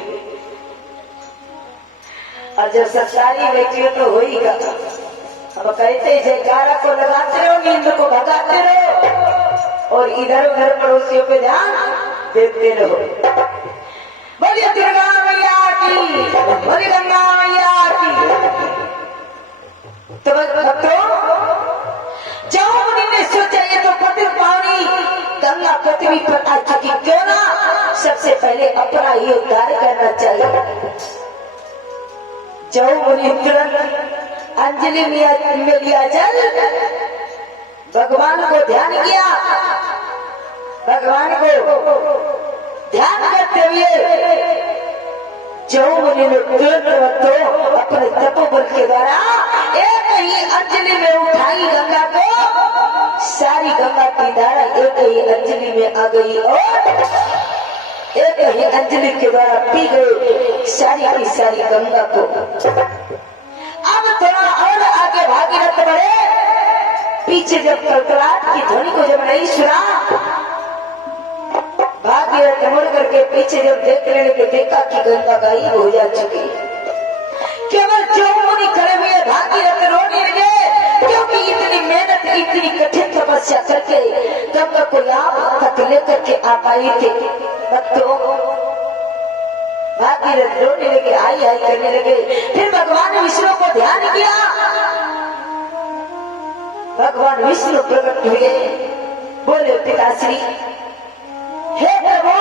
और जब संसारी व्यक्ति तो हो ही गा। अब कहते जयकारा को लगाते रहो, नींद को भगाते रहो और इधर उधर पड़ोसियों पे ध्यान देते रहो। बोलिए दुर्गा मैया की, बोलिए गंगा मैया की। तो भक्तों जब मुनि ने सोचा ये तो पतित पावनी गंगा पृथ्वी पर आ चुकी, क्यों ना सबसे पहले अपना ही उद्धार करना चाहिए। जब मुनि तुरंत अंजलि में लिया जल, भगवान को ध्यान किया। भगवान को ध्यान करते हुए जौ मुनि ने तुरंत अपने तपोबल के द्वारा एक ही अंजलि में उठाई गंगा को। सारी गंगा की धारा एक ही अंजलि में आ गई और एक ही अंजलि के द्वारा पी गई सारी की सारी गंगा को। अब थोड़ा और आगे भागीरथ बढ़े। पीछे जब कलकलाट की ध्वनि को जब नहीं सुना, भागीरथ मुड़ करके पीछे जब देखने लगे देखा कि गंगा गायब हो जा चुकी। केवल जो मुनि खड़े हुए भागीरथ रोने लगे, क्योंकि इतनी मेहनत इतनी कठिन तपस्या करके गंगा को यहाँ तक लेकर के आ पाई थे। भक्तों भागीरथ रोने लगे, आई करने लगे। फिर भगवान विष्णु को ध्यान किया। भगवान विष्णु प्रकट हुए, बोले पिताश्री हे प्रभु,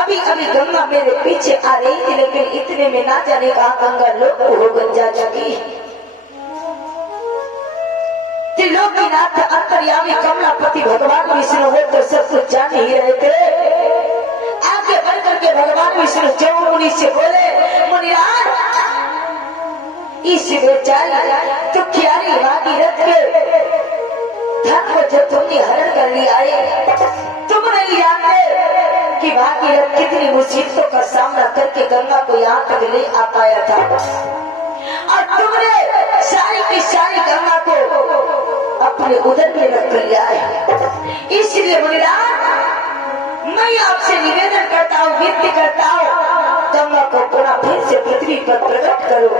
अभी अभी गंगा मेरे पीछे आ रही थी, लेकिन इतने में ना जाने कहा गंगा लोक हो जा चुकी। त्रिलोकीनाथ अंतर्यामी कमलापति भगवान विष्णु हो तो सब कुछ जान ही रहे थे। आगे बढ़ करके भगवान विष्णु जौ मुनि से बोले, मुनिराज इस बेचारी दुखियारी भागीरथ के धन को जब तुमने हरण कर लिया है, तुम नहीं जानते कि भागीरथ कितनी मुसीबतों का सामना करके गंगा को यहाँ तक ले आ पाया था। और तुमने सारी की सारी गंगा को अपने उदर में रख लिया है। इसलिए मुनिराज मैं आपसे निवेदन करता हूँ, विनती करता हूँ, गंगा को पुनः फिर से पृथ्वी पर प्रकट करो।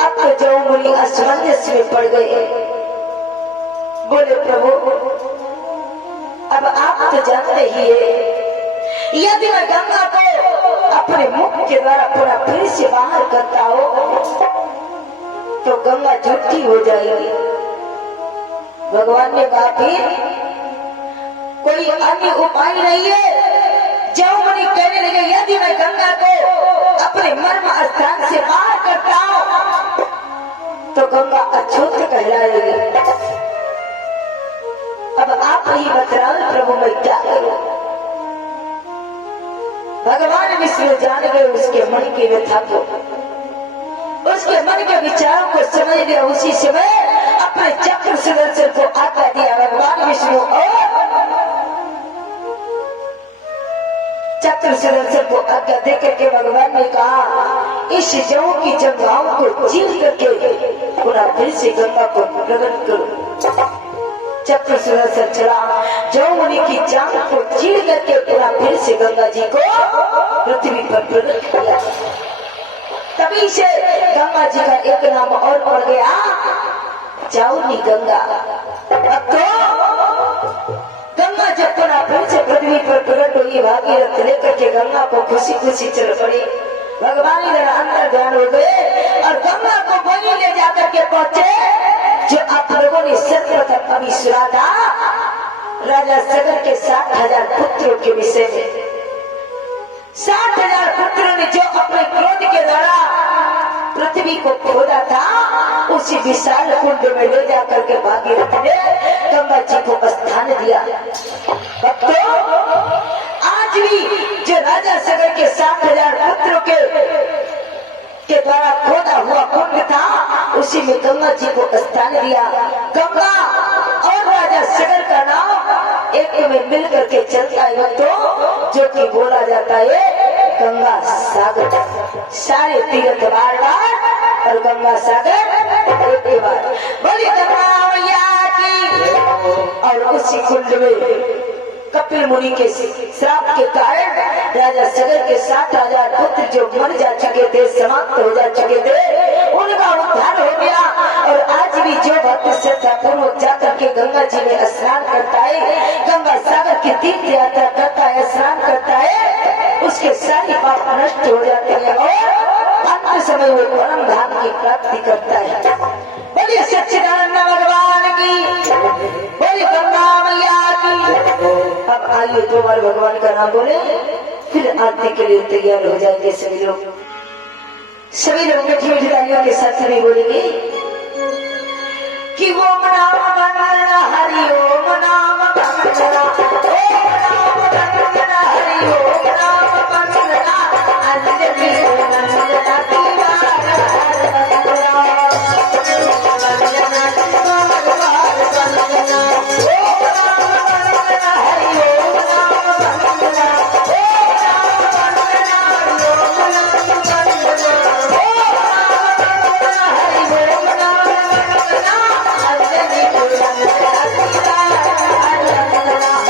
अब तो जौ मुनि असमंजस में पड़ गए। बोले प्रभु अब आप तो जानते ही है, यदि मैं गंगा को अपने मुख के द्वारा पूरा फिर से बाहर करता हो तो गंगा झूठी हो जाएगी। भगवान ने कहा फिर कोई अन्य उपाय नहीं है। जौ मुनि कहने लगे, यदि मैं गंगा को अपने मर्म स्थान से बाहर करता हूं तो गंगा अछूत कहलाएगी। अब आप ही बताओ प्रभु मैं क्या करूं। भगवान विष्णु जान गए उसके मन की व्यथा को, उसके मन के विचारों को समझ लिया। उसी समय अपने चक्र सुदर्शन को आज्ञा दिया। भगवान विष्णु और चक्र सुदर्शन को आज्ञा देकर के भगवान ने कहा, इस जौ की जंगाओं को चीर करके पुनः फिर से गंगा को प्रकट करो। चक्र सुदर्शन चला, जो मुनि की जान को चीर करके पुनः फिर से गंगा जी को पृथ्वी पर प्रकट किया। तभी से गंगा जी का एक नाम और पड़ गया, जाऊनी गंगा। अब तो गंगा जब पुनः फिर से पृथ्वी पर प्रकट हुई, भागीरथ लेकर के गंगा को खुशी खुशी चल पड़ी। भगवान इधर अंदर ध्यान हो गए और गंगा को वहीं ले जाकर के पहुंचे जो आप लोगों ने सर्वप्रथम अभी सुना था राजा सगर के 60,000 पुत्रों के विषय में। 60,000 पुत्रों ने जो अपने क्रोध के द्वारा पृथ्वी को खोदा था, उसी विशाल कुंड में ले जाकर के भागीरथ ने गंगा जी को स्थान दिया। भक्तों, आज भी जो राजा सगर के 60,000 पुत्रों के द्वारा खोदा हुआ कुंड था, उसी में गंगा जी को स्थान दिया। गंगा और राजा सगर का नाम एक में मिल करके चलता है तो जो कि बोला जाता है गंगा सागर। सारे तीर्थ बार बार और गंगा सागर एक बार। बोलिए गंगा मैया की। और उसी कुंड में कपिल मुनि के श्राप के कारण राजा सगर के 60,000 पुत्र जो मर जा चुके थे, समाप्त हो जा चुके थे, उनका उद्धार हो गया। और आज भी जो भक्त श्रद्धापूर्वक जाकर के गंगा जी में स्नान करता है, गंगा सागर की तीर्थ यात्रा करता है, स्नान करता है, उसके सारे पाप नष्ट हो जाते हैं और अंत समय वो परम धाम की प्राप्ति करता है। बोलिए सच्चिदानंद भगवान की, बोलिए गंगा मैया की। अब आइए दो बार भगवान का नाम बोले, फिर आरती के लिए तैयार हो जाएंगे सभी लोग। सभी लोग मीठी मीठी तालियों के साथ सभी बोलेंगे कि ओम नाम वंदना हरि ओम नाम वंदना, ओम नाम वंदना हरि ओम नाम वंदना, अंजलि वंदना दीवार वंदना, वंदना दीवार वंदना, ओम नाम वंदना हरि ओम नाम वंदना, ओम नाम वंदना हरि ओम नाम वंदना, ओम नाम वंदना हरि ओम नाम वंदना, अंजलि वंदना दीवार वंदना।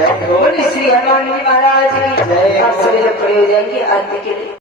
बोले श्री हनुमान जी महाराज की। आप सभी लोग खड़े हो जाएंगे आरती के लिए।